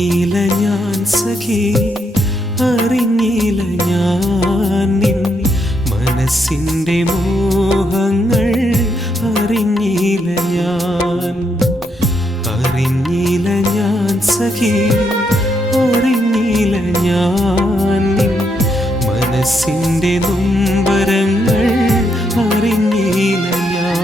അറിഞ്ഞില്ല ഞാൻ സഖി, അറിഞ്ഞില്ല ഞാൻ നിൻ മനസ്സിൻ്റെ മോഹങ്ങൾ, അറിഞ്ഞില്ല ഞാൻ, അറിഞ്ഞില്ല ഞാൻ സഖി, അറിഞ്ഞില്ല ഞാൻ നിൻ മനസ്സിൻ്റെ നൊമ്പരങ്ങൾ, അറിഞ്ഞില്ല ഞാൻ.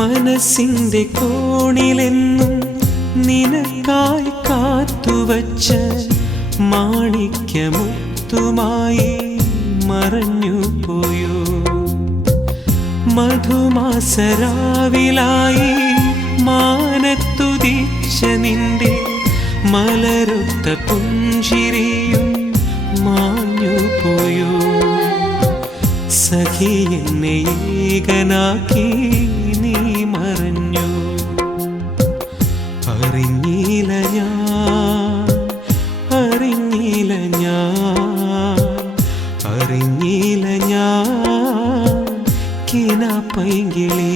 മനസ്സിൻ്റെ കോണിലെന്നും നിനക്കായി കാത്തുവച്ച മാണിക്യമുത്തുമായി മറഞ്ഞു പോയോ. മധുമാസരാവിലായി മാനത്തുദിച്ച നിന്റെ മലരൊത്ത പുഞ്ചിരിയും മാഞ്ഞു പോയോ. സഖി എന്നെ ഏകനാക്കി നീ മറഞ്ഞു. അറിഞ്ഞില്ല ഞാൻ, അറിഞ്ഞില്ല ഞാൻ, അറിഞ്ഞില്ല ഞാൻ കിനാപ്പൈങ്കിളി.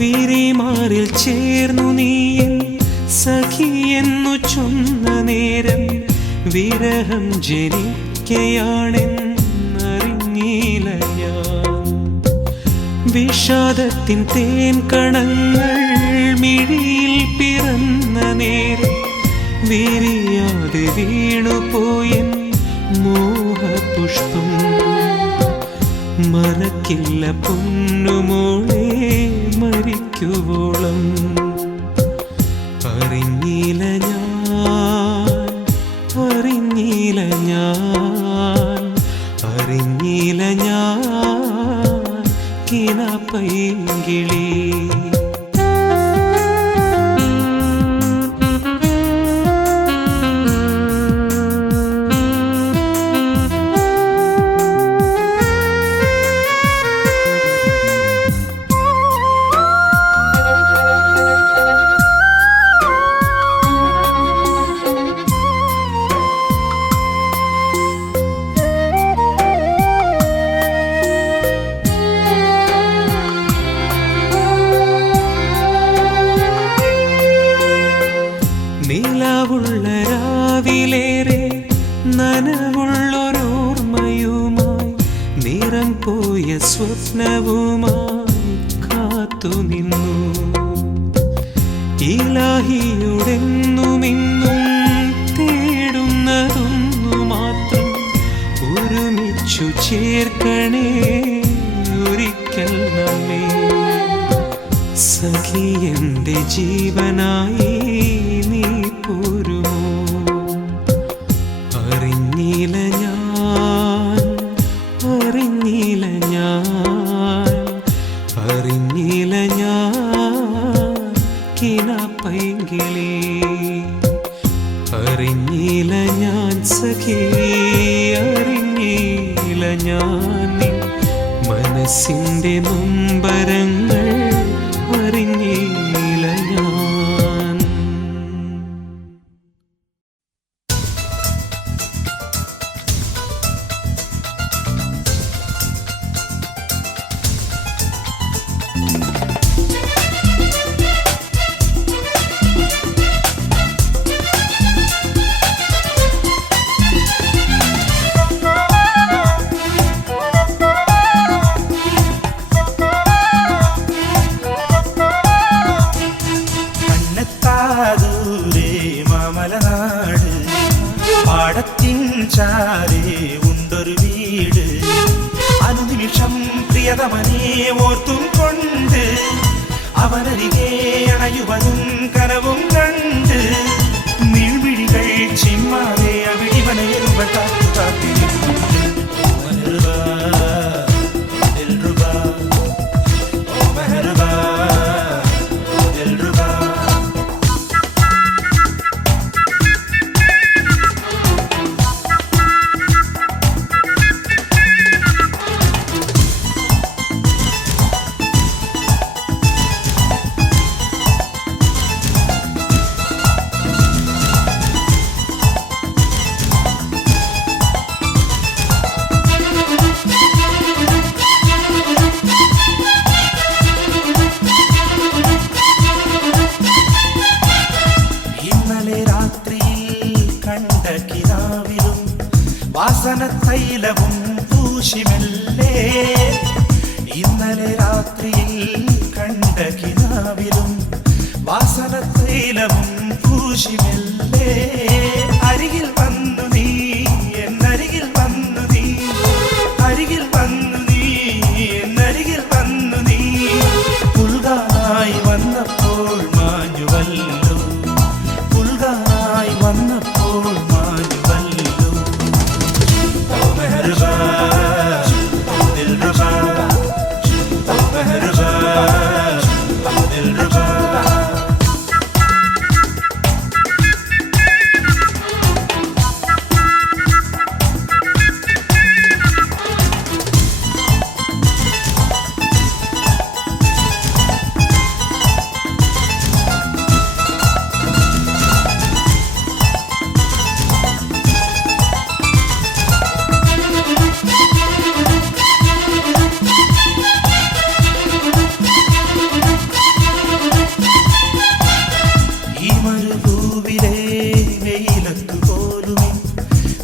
വിരിമാറിൽ ചേർന്നു നീയൻ സഖിയെന്നു ചൊന്ന നേരം വിരഹം ജനിക്കയാണെന്നറിഞ്ഞില്ല ഞാൻ. വിഷാദത്തിൻ തേൻ കണങ്ങൾ മിഴിയിൽ പിറന്ന നേരം വിരിയാതെ വീണുപോയൻ മോഹപുഷ്പം. മറക്കില്ല പൊന്നുമോളെ മരിക്കുവോളം. അറിഞ്ഞില്ല ഞാൻ, അറിഞ്ഞില്ല ഞാൻ, അറിഞ്ഞില്ല ഞാൻ കിനാപ്പൈങ്കിളി. നിലവുള്ള രാവിലേറെ നനവുള്ളൊരോർമ്മയുമായി നിറം പോയ സ്വപ്നവുമായി കാത്തുനിന്നു. ഇലാഹിയുടെന്നുമിന്നും തേടുന്നതൊന്നു മാത്രം, ഒരുമിച്ചു ചേർക്കണേ ഒരിക്കൽ നമ്മെ. സഖി എൻ്റെ ജീവനായി നീ പോരുമോ. അറിഞ്ഞില്ല ഞാൻ, അറിഞ്ഞില്ല ഞാൻ, അറിഞ്ഞില്ല ഞാൻ കിനാപ്പൈങ്കിളി. അറിഞ്ഞില്ല ഞാൻ സഖി, അറിഞ്ഞില്ല ഞാൻ നിൻ മനസ്സിൻ്റെ നൊമ്പരങ്ങൾ, അറിഞ്ഞില്ല ഞാൻ. നിമിഷം പ്രിയതമനെ ഓർത്തും കൊണ്ട് അവനരികെ അണയുവതും കനവും കണ്ട് നീൾമിഴികൾ ചിമ്മാതെ അവിടിവനയരുവ കാത്തു കാത്തിരിക്കും വാസനത്തൈലവും പൂശിമെല്ലേ ഇന്നലെ രാത്രിയിൽ കണ്ട കിനാവിലും വാസനത്തൈലവും പൂശിമെല്ലേ അരികിൽ വന്നു നീ എന്നരികിൽ വന്നു നീ അരികിൽ വന്നു നീ എന്നരികിൽ വന്നു നീ പുൽകാനായി വന്നപ്പോൾ മാഞ്ഞുവല്ലോ പുൽകാനായി വന്നപ്പോൾ മാഞ്ഞുവല്ലോ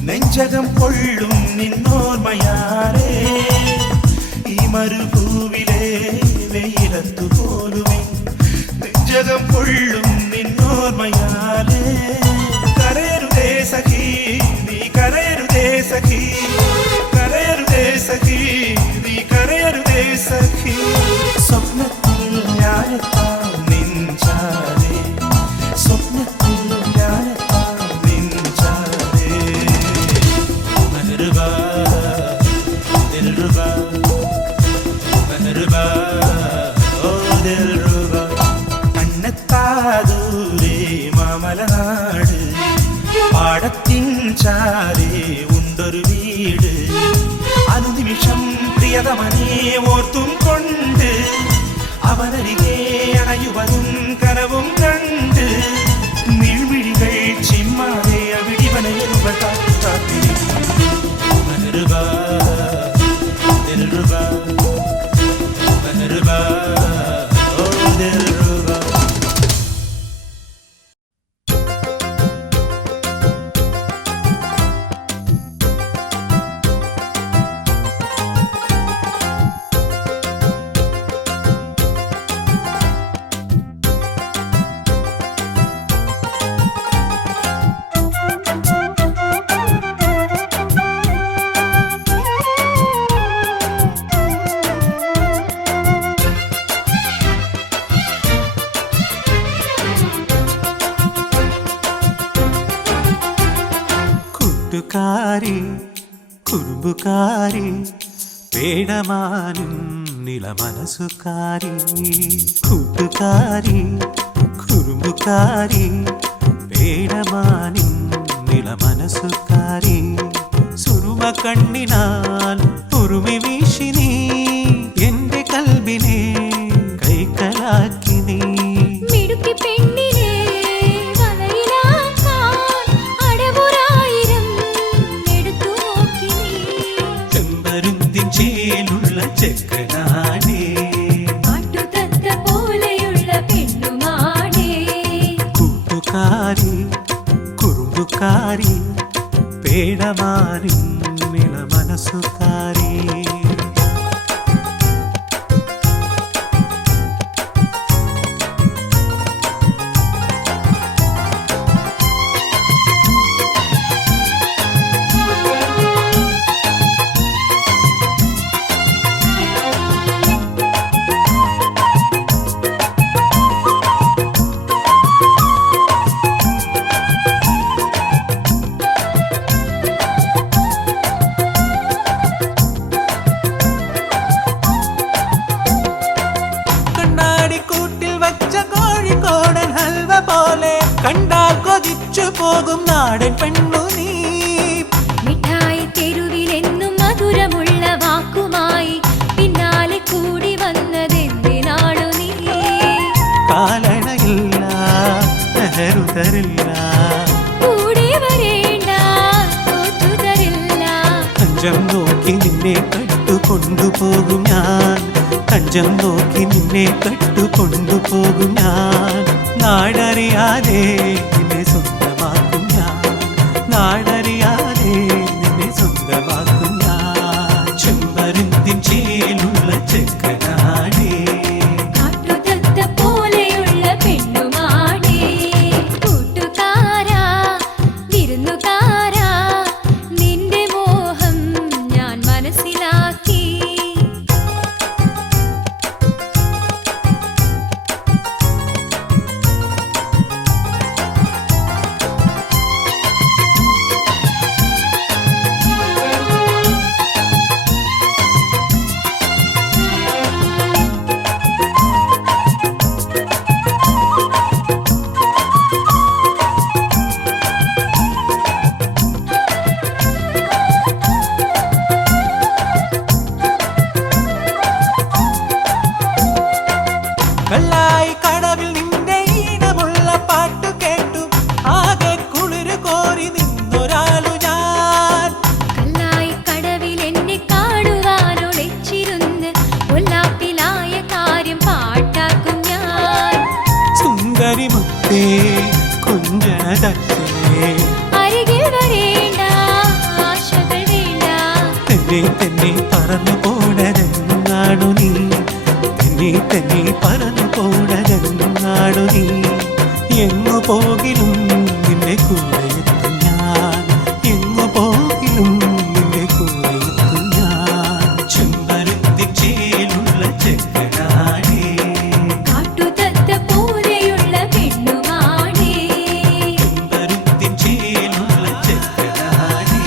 നെഞ്ചകം കൊള്ളും നിന്നോർമ്മയാലേ ഈ മരുഭൂവിലെ വെയിലത്തു പോലുമേ നെഞ്ചകം കൊള്ളും നിന്നോർമ്മയാലേ കരയരുതേ സഖി നീ കരയരുതേ സഖി കരയരുതേ സഖി നീ കരയരുതേ സഖി സ്വപ്നത്തിൽ ഞാനെത്താം നിൻചാലേ സ്വപ്നത്തിൽ ഞാനെത്താം നിൻചാലേ കണ്ണെത്താദൂരെ മാമലനാട് പാടത്തിൻ ചാരേ ഉണ്ടൊരു വീട് അനുനിമിഷം പ്രിയതമനെ ഓർത്തും കൊണ്ട് അവനരികെ അണയുവതും കനവും കണ്ട് നീൾമിഴികൾ ചിമ്മാതെ അവിടിവനയരുവ കാത്തു കാത്തിരിക്കും കൂട്ടുകാരി കുറുമ്പുകാരി പേടമാനും നിലമനസുകാരി കൂട്ടുകാരി കുറുമ്പുകാരി പേടമാനും നിലമനസുകാരി സുറുമ കണ്ണിനാൽ ഉറുമി വീശി നീ എന്റെ കൽബിനെ കൈക്കലാക്കി നീ മിടുക്കി പെണ്ണിനെ വലയിലാക്കാൻ അടവുറായിരം എടുത്തു നോക്കി നീ ചെമ്പരുന്തിൻ ചേലുള്ള ചെക്കനാണേ കാട്ടുതത്ത പോലെയുള്ള പെണ്ണുമാണേ കൂട്ടുകാരി കുറുമ്പുകാരി പേടമാനും നിലമനസുകാരി കൊണ്ടുപോകും നാടൻ പെണ്ണു നീ. മിഠായി തെരുവിലെന്നും മധുരമുള്ള വാക്കുമായി പിന്നാലെ കൂടി വന്നതെന്തിനാണു നീ? കാലണയില്ല, നെഹ്റു തരില്ല, കൂടെ വരേണ്ട, തോറ്റു തരില്ല. കഞ്ചം നോക്കി നിന്നെ കട്ടുകൊണ്ടുപോകും ഞാൻ, കഞ്ചം നോക്കി നിന്നെ കട്ടുകൊണ്ടുപോകും ഞാൻ. നാടറിയാതെ നിന്നെ സ്വന്തമാക്കും ഞാൻ, നാടറിയാതെ നിന്നെ സ്വന്തമാക്കും ഞാൻ. ചെമ്പരുന്തിൻ ചേലുള്ള ചെക്കനാടേ, കാട്ടുതത്ത പോലെയുള്ള പെണ്ണുമാടേ. കൂട്ടുകാരാ, വിരുന്നുകാരാ, നിന്റെ മോഹം ഞാൻ മനസ്സിലാക്കി. വെള്ളായി കടവിൽ നിന്റെ ഈണമുള്ള പാട്ടു കേട്ടു ആകെ കുളിര് കോരി നിന്നൊരാളു ഞാൻ. കല്ലായി കടവിൽ എന്നെ കാണുവാനൊളിച്ചിരുന്ന് പൊല്ലാപ്പിലായ കാര്യം പാട്ടാക്കും ഞാൻ. സുന്ദരി മുത്തേ കുഞ്ചനതത്തേ, അരികിൽ വരേണ്ട, ആശകൾ വേണ്ട. തന്നെ തന്നെ പറന്നു പോണതെന്നാണു നീ, തന്നെ തന്നെ പറന്നു പോണതെന്നാണു നീ. എങ്ങു പോകിലും നിന്നെ കൂടെയെത്തും ഞാൻ, എങ്ങു പോകിലും നിന്നെ കൂടെയെത്തും ഞാൻ. ചെമ്പരുന്തി ചേലുള്ള ചെക്കനാടേ, കാട്ടുതത്ത പോലെയുള്ള പെണ്ണുമാടേ. ചെമ്പരുന്തി ചേലുള്ള ചെക്കനാടേ,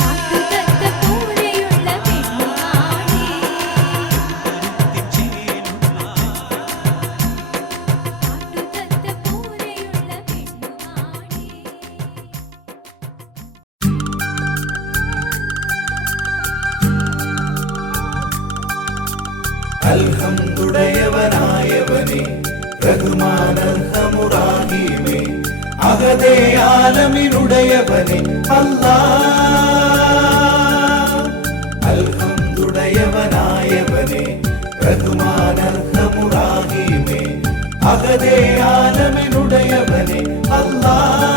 കാട്ടുതത്ത പോലെയുള്ള പെണ്ണുമാടേ. കാട്ടുതത്ത പോലെയുള്ള പെണ്ണുമാടേ. അൽഹംദുടയവനായവനെ റഹ്മാനർഹമുറാഹീമേ അഹദേ ആലമിനുടയവനെ അല്ലാഹ്. അൽഹംദുടയവനായവനെ റഹ്മാനർഹമുറാഹീമേ അഹദേ ആലമിനുടയവനെ അല്ലാഹ്.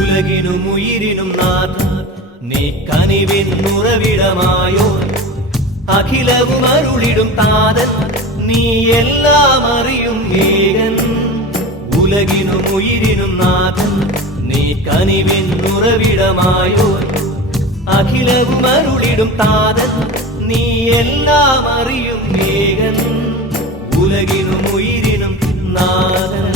ഉലകിനും ഉയിരിനും നാഥ നീ കനിവിന്നുറവിടമായോ, അഖിലവും അരുളിടും താതൻ നീ എല്ലാം അറിയും ഏകൻ. ഉലകിനും ഉയിരിനും നാഥൻ നീ കനിവിന്നുറവിടമായോ, അഖിലവും അരുളിടും താതൻ നീ എല്ലാം അറിയും ഏകൻ. ഉലകിനും ഉയിരിനും നാഥൻ.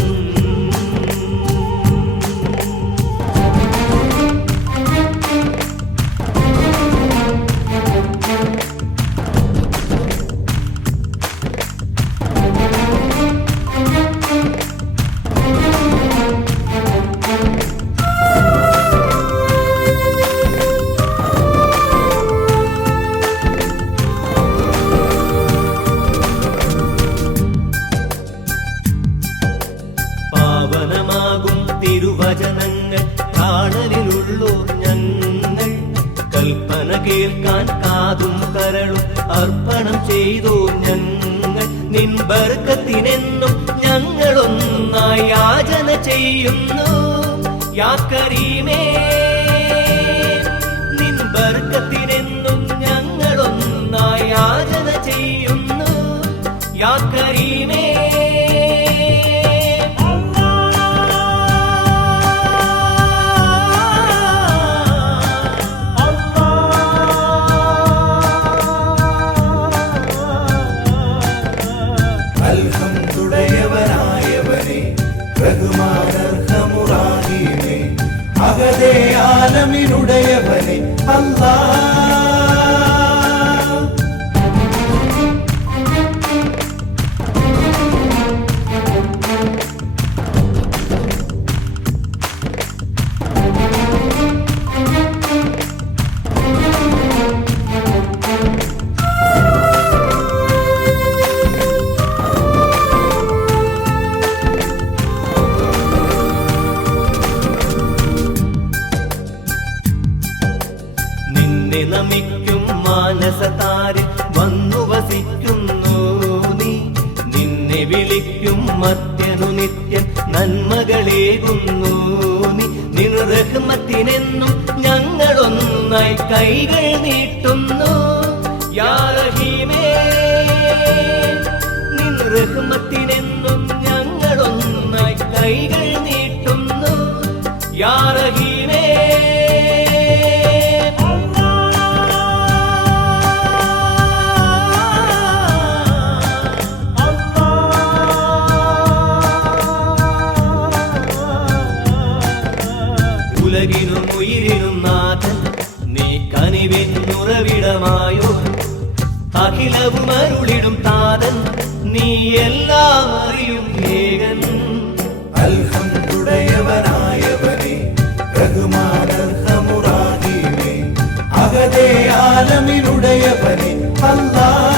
പാവനമാകും തിരുവചനങ്ങൾ കാണലിലുള്ളോർ ഞങ്ങൾ, കൽപ്പന കേൾക്കാൻ കാതും കരളും അർപ്പണം ചെയ്തോ ഞങ്ങൾ. നിൻ ബർക്കത്തിനെന്നും ഞങ്ങളൊന്നായി യാചന ചെയ്യുന്നു യാ കരീമേ. നിൻ ബർക്കത്തിനെന്നും ഞങ്ങളൊന്നായി യാചന ചെയ്യുന്നു യാ കരീമേ. അൽഹംദുടയവനായവനെ റഹ്മാനർഹമുറാഹീമേ അഹദേ ആലമിനുടയവനെ അല്ലാഹ്. പരിണമിക്കും മാനസതാരിൽ വന്നു വസിക്കുന്നു നീ. നിന്നെ വിളിക്കും മർത്യനു നിത്യം നന്മകളേകുന്നു നീ. നിൻ റഹ്മത്തിനെന്നും ഞങ്ങളൊന്നായി കൈകൾ നീട്ടുന്നു യാ റഹീമേ. നിൻ റഹ്മത്തിനെന്നും ഞങ്ങളൊന്നായി കൈകൾ നീട്ടുന്നു യാ റഹീമേ. ഉലകിനും ഉയിരിനും നാഥൻ നീ കനിവിനുറവിടമായോ. അഖിലവും അരുളിടും താതൻ നീ എല്ലാം അറിയും ഏകൻ. അൽഹംദുടയവനായവനെ റഹ്മാനർഹമുറാഹീമേ അഹദേ ആലമിനുടയവനെ അല്ലാഹ്.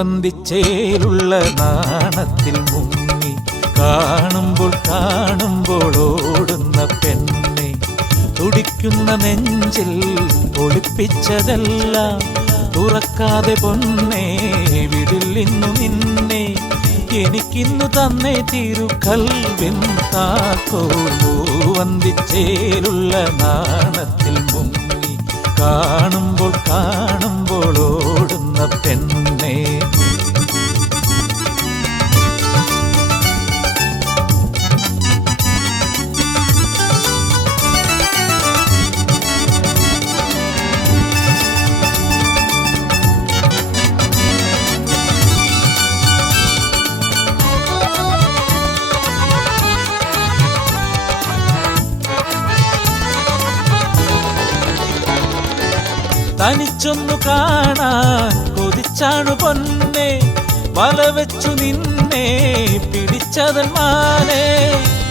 പൂവന്തിച്ചേലുള്ള നാണത്തിൽ മുങ്ങി കാണുമ്പോൾ ഓടുന്ന പെണ്ണെ, തുടിക്കുന്ന നെഞ്ചിൽ ഒളിപ്പിച്ചതെല്ലാം തുറക്കാതെ പൊന്നേ വിടില്ലിന്നു നിന്നെ. എനിക്കിന്നു തന്നെ തിരുക്കൽവിൻ താക്കോൽ. പൂവന്തിച്ചേലുള്ള നാണത്തിൽ മുങ്ങി കാണുമ്പോൾ ഓടുന്ന പെണ്ണെ. തനിച്ചൊന്നു കാണാൻ കൊതിച്ചാണു പൊന്നെ, വല വെച്ചു നിന്നെ പിടിച്ചതന്മാരെ.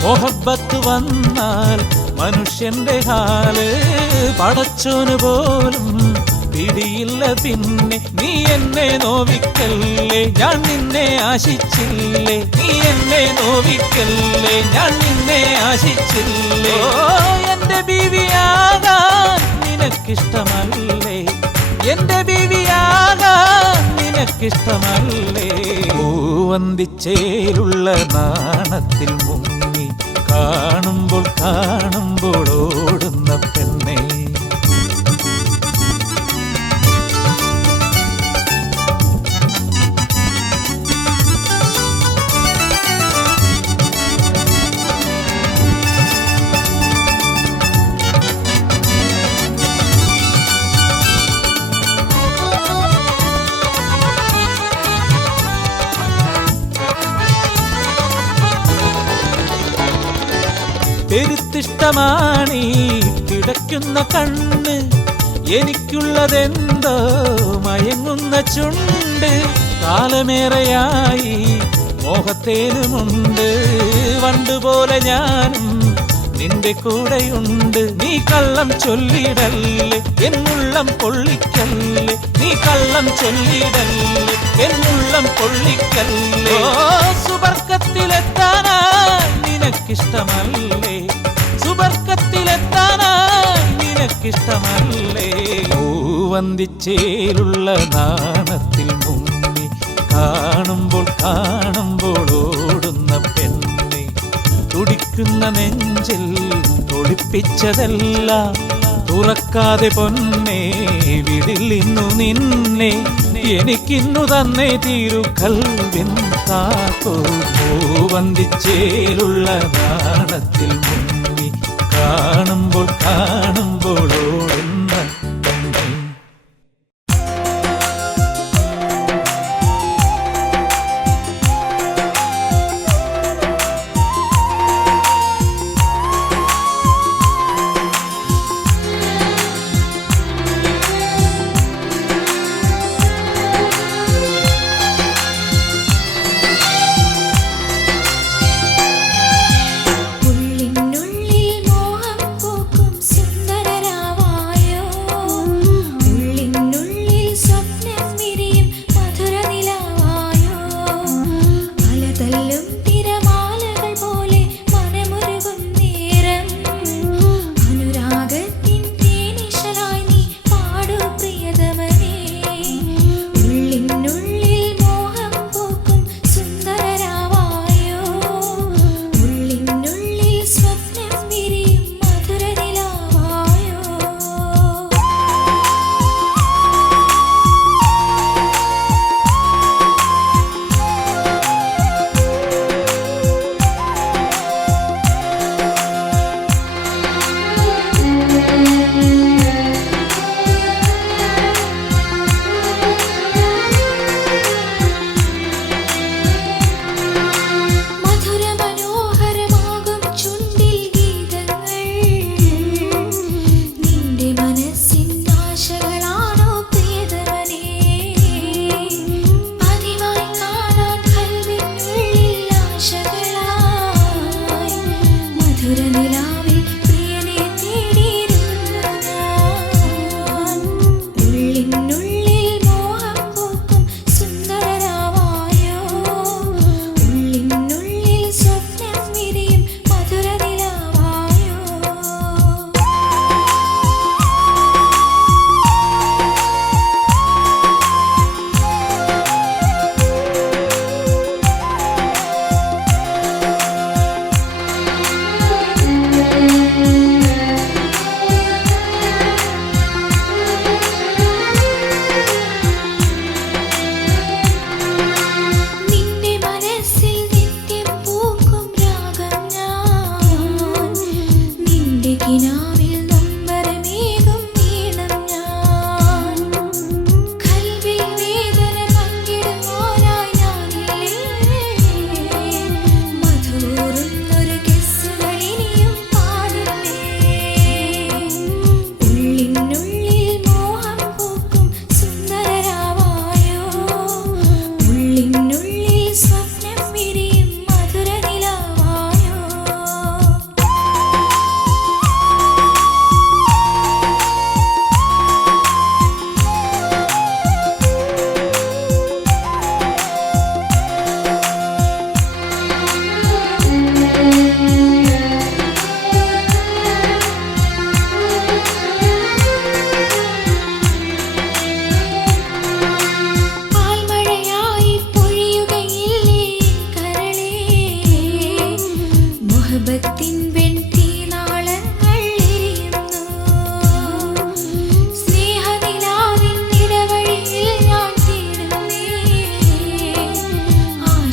മൊഹബത്ത് വന്നാൽ മനുഷ്യന്റെ ഹാല് പടച്ചോന് പോലും പിടിയില്ല പിന്നെ. നീ എന്നെ നോവിക്കല്ലേ, ഞാൻ നിന്നെ ആശിച്ചില്ലേ. നീ എന്നെ നോവിക്കല്ലേ, ഞാൻ നിന്നെ ആശിച്ചില്ലേ. ഓ എന്റെ ബീവിയാകാൻ നിനക്കിഷ്ടമല്ലേ, എന്റെ ബീവിയാകാൻ നിനക്കിഷ്ടമല്ലേ. പൂവന്തിച്ചേലുള്ള നാണത്തിൽ മുങ്ങി കാണുമ്പോൾ ഓടുന്ന പെണ്ണെ. പെരുത്തിഷ്ടമാണീ കിടക്കുന്ന കണ്ണ്, എനിക്കുള്ളതെന്തോ മയങ്ങുന്ന ചുണ്ട്. കാലമേറെയായി മോഹത്തേനുമുണ്ട്, വണ്ടുപോലെ ഞാനും നിന്റെ കൂടെയുണ്ട്. നീ കള്ളം ചൊല്ലിടല്ലേ, എന്നുള്ളം പൊള്ളിക്കല്ലേ. നീ കള്ളം ചൊല്ലിടല്ലേ, എന്നുള്ളം പൊള്ളിക്കല്ലേ. ഓ സുബർക്കത്തിലെത്താനായി നിനക്കിഷ്ടമല്ലേ, സുബർക്കത്തിലെത്താനായി നിനക്കിഷ്ടമല്ലേ. പൂവന്തിച്ചേലുള്ള നാണത്തിൽ മുങ്ങി കാണുമ്പോൾ ഓടുന്ന പെണ്ണെ, തുടിക്കുന്ന നെഞ്ചിൽ ഒളിപ്പിച്ചതെല്ലാം തുറക്കാതെ പൊന്നേ വിടില്ലിന്നു നിന്നെ. എനിക്കിന്നു തന്നെ തിരുക്കൽവിൻ താക്കോൽ. പൂവന്തിച്ചേലുള്ള നാണത്തിൽ മുങ്ങി കാണുമ്പോൾ ഓടുന്ന പെണ്ണെ. ഉള്ളിനുള്ളിൽ മോഹം പൂക്കും സുന്ദരരാവായ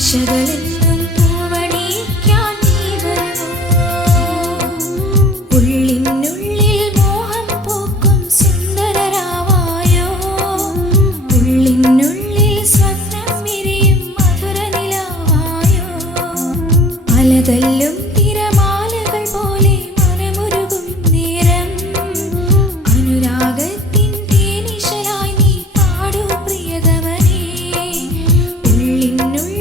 ആശകളെന്നും പൂവണിക്കാൻ നീ വരുമോ ഉള്ളിനുള്ളിൽ മോഹം പൂക്കും സുന്ദരരാവായോ ഉള്ളിനുള്ളിൽ സ്വപ്നം വിരിയും മധുര നിലാവായോ അലതല്ലും തിരമാലകൾ പോലെ മനമുരുകും നേരം അനുരാഗത്തിൻ തേനിശലായി നീ പാടൂ പ്രിയതമനേ ഉള്ളിനുള്ളിൽ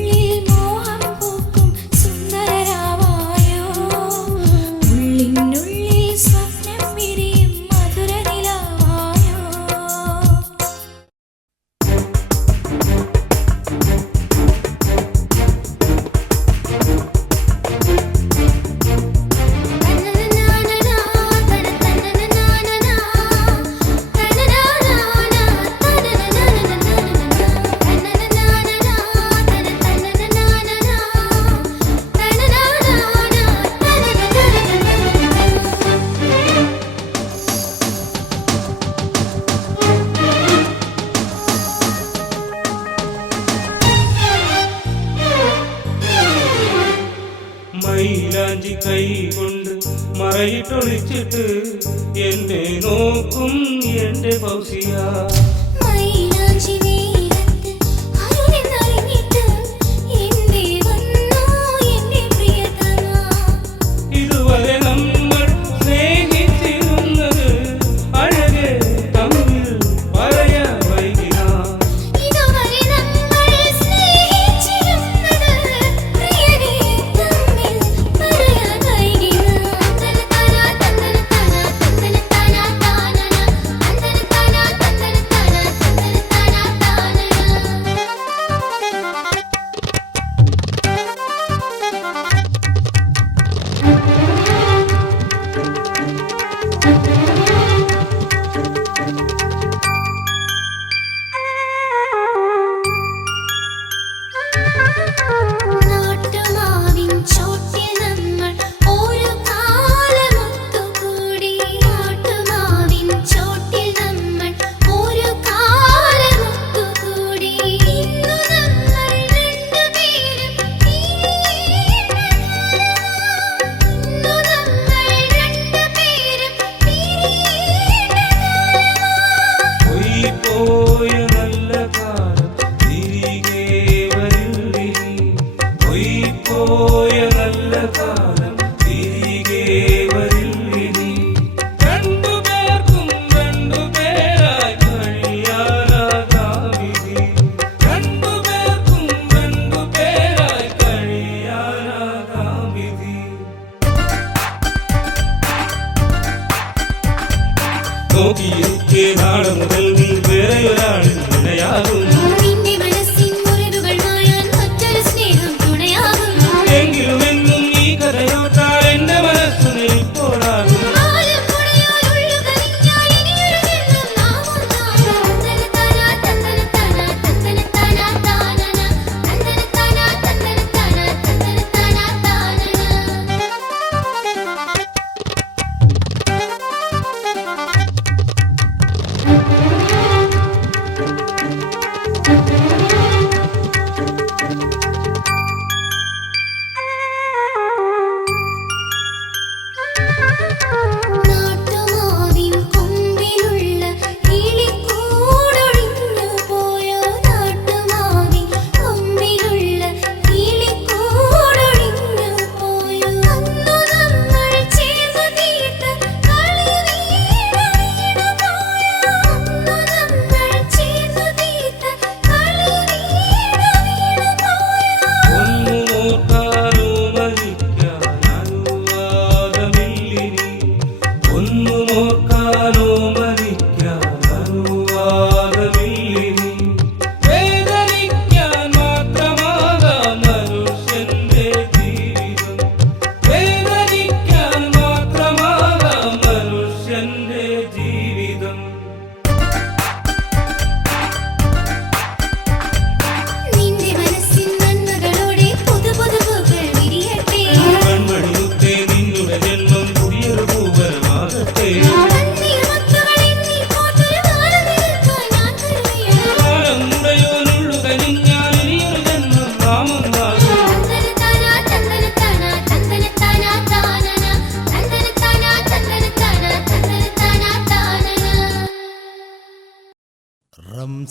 മോഹം പൂക്കും സുന്ദരരാവായോ ഉള്ളിനുള്ളിൽ സ്വപ്നം വിരിയും മധുര നിലാവായോ മൈലാഞ്ചി കൈ കൊണ്ട് മറയിട്ടൊളിച്ചിട്ട് എന്നെ നോക്കും എന്റെ ഫൗസിയ മൈലാഞ്ചി നേരത്ത് അരുണെന്നറിഞ്ഞിട്ട് എന്നെ വന്നു എന്റെ പ്രിയതമാ ഇതുവരെ നമ്മൾ സ്നേഹിച്ചിരുന്നത് അഴകെ തമ്മിൽ പറയാൻ വൈകിനാ ഇതുവരെ നമ്മൾ സ്നേഹിച്ചിരുന്നത് പ്രിയനേ തമ്മിൽ പറയാൻ വൈകിനാ തനതന തനതന തനതന തനതന നാട്ടുമാവിൻ ചോട്ടിൽ നമ്മൾ ഒരു കാലമൊത്തുകൂടി നാട്ടുമാവിൻ ചോട്ടിൽ നമ്മൾ ഒരു കാലമൊത്തുകൂടി ഇന്നു നമ്മൾ രണ്ടുപേരും ഇന്നു നമ്മൾ രണ്ടുപേരും പോയി പോയ നല്ല കാലം തിരികെ വരില്ലേ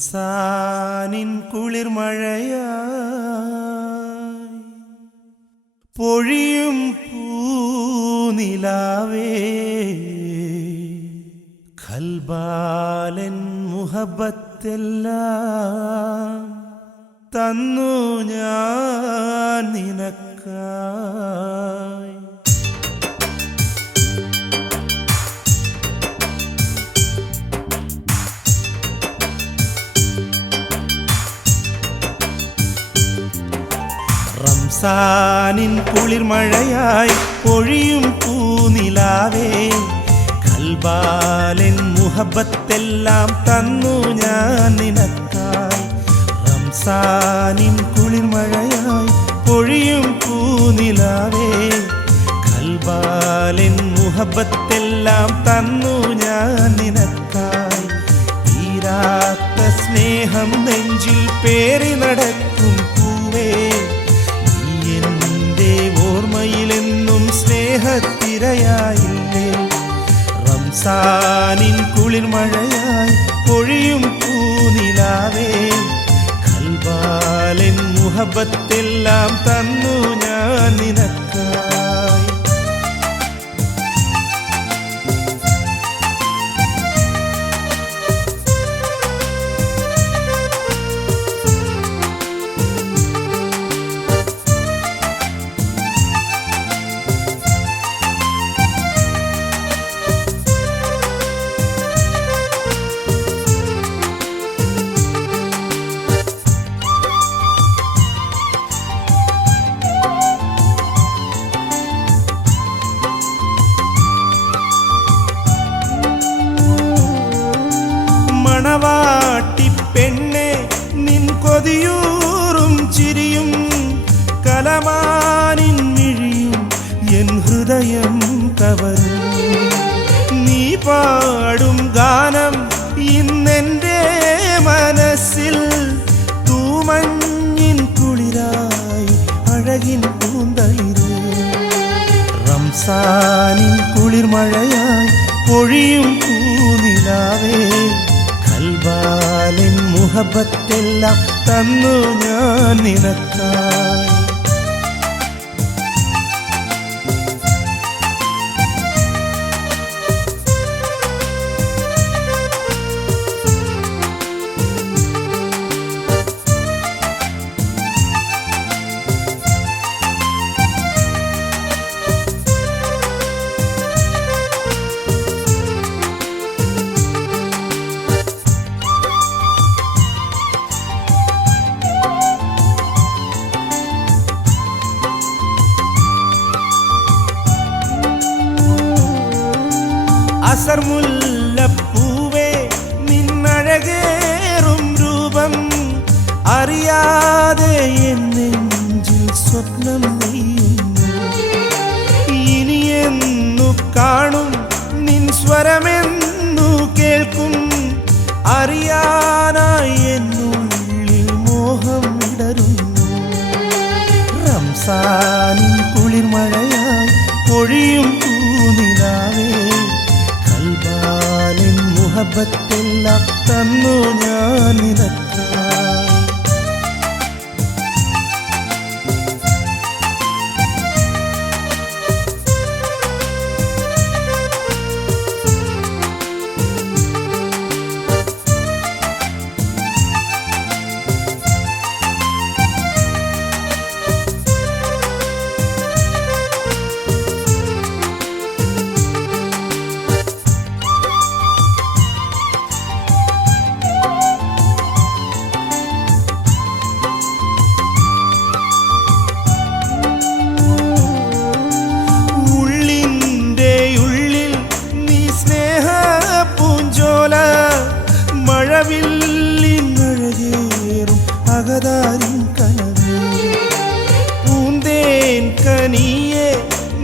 റംസാനിൻ കുളിർമഴയായി പൊഴിയും പൂനിലാവേ ഖൽബാലൻ മുഹബത്തെല്ലാം തന്നു ഞാൻ നിനക്കായി. റംസാനിൻ കുളിർമഴയായി പൊഴിയും പൂനിലാവേ ഖൽബാലൻ മുഹബത്തെല്ലാം തന്നു ഞാൻ നിനക്കായി. റംസാനിൻ കുളിർമഴയായി പൊഴിയും പൂനിലാവേ ഖൽബാലൻ മുഹബത്തെല്ലാം തന്നു ഞാൻ നിനക്കായി. തീരാത്ത സ്നേഹം നെഞ്ചിൽ പേറി നടക്കും പൂവേ നീ എൻ്റെ ഓർമ്മയിലെന്നും സ്നേഹത്തിരയായില്ലേ. റംസാനിൻ കുളിർമഴയായി പൊഴിയും പൂനിലാവേ ഖൽബാലൻ മുഹബത്തെല്ലാം തന്നു ഞാൻ നിനക്കായി. മണവാട്ടിപ്പെണ്ണെ നിൻ കൊതിയൂറും ചിരിയും കലമാനിൻ മിഴിയും എൻ ഹൃദയം കവരും. നീ പാടും ഗാനം ഇന്നെൻ്റെ മനസ്സിൽ തൂമഞ്ഞിൻ കുളിരായി അഴകിൻ പൂന്തളിര്. റംസാനിൻ കുളിർമഴയായി പൊഴിയും പൂനിലാവേ ഖൽബാലൻ മുഹബത്തെല്ലാം തന്നു ഞാൻ നിനക്കായി. അസർ മുല്ലപ്പൂവേ നിന്നഴകേറും രൂപം അറിയാതെ എൻ നെഞ്ചിൽ സ്വപ്നം നെയ്യുന്നു. ഇനിയെന്നു കാണും നിൻ സ്വരമെന്നു കേൾക്കും അറിയാനായി എന്നുള്ളിൽ മോഹം വിടരുന്നു. റംസാനിൻ കുളിർമഴയായി പൊഴിയും പൂനിലാവേ ഖൽബാലൻ മുഹബത്തെല്ലാം തന്നു ഞാൻ നിനക്കായി. മഴവില്ലിനഴകേറും അകതാരിൻ കനവേ പൂന്തേൻ കനിയെ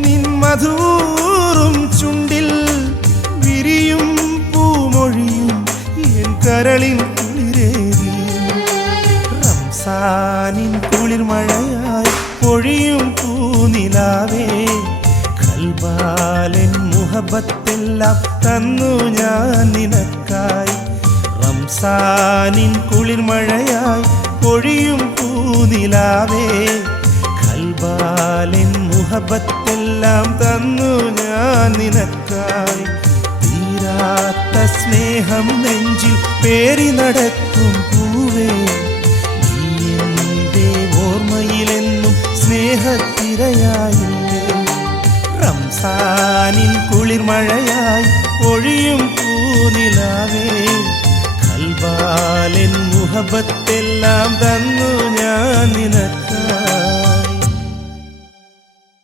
നിൻ മധുറും ചുണ്ടിൽ വിരിയും പൂമൊഴിയും എൻ കരളിൻ കുളിരേറി. റംസാനിൻ കുളിർമഴയായി പൊഴിയും പൂനിലാവേ ഖൽബാലൻ മുഹബത്തെല്ലാം തന്നു ഞാൻ നിനക്കായി. റംസാനിൻ കുളിർമഴയായി പൊഴിയും പൂനിലാവേ കൽബാലിൻ മുഹബത്തെല്ലാം തന്നു ഞാൻ നിനക്കായി തീരാത്ത സ്നേഹം നെഞ്ചിൽ പേറി നടക്കും പൂവേ നീ എൻ്റെ ഓർമ്മയിലെന്നും സ്നേഹത്തിരയായില്ലേ റംസാനിൻ കുളിർമഴയായി പൊഴിയും പൂനിലാവേ കൽബാലിൻ മുഹബത്തെല്ലാം തന്നു ഞാൻ നിനക്കായി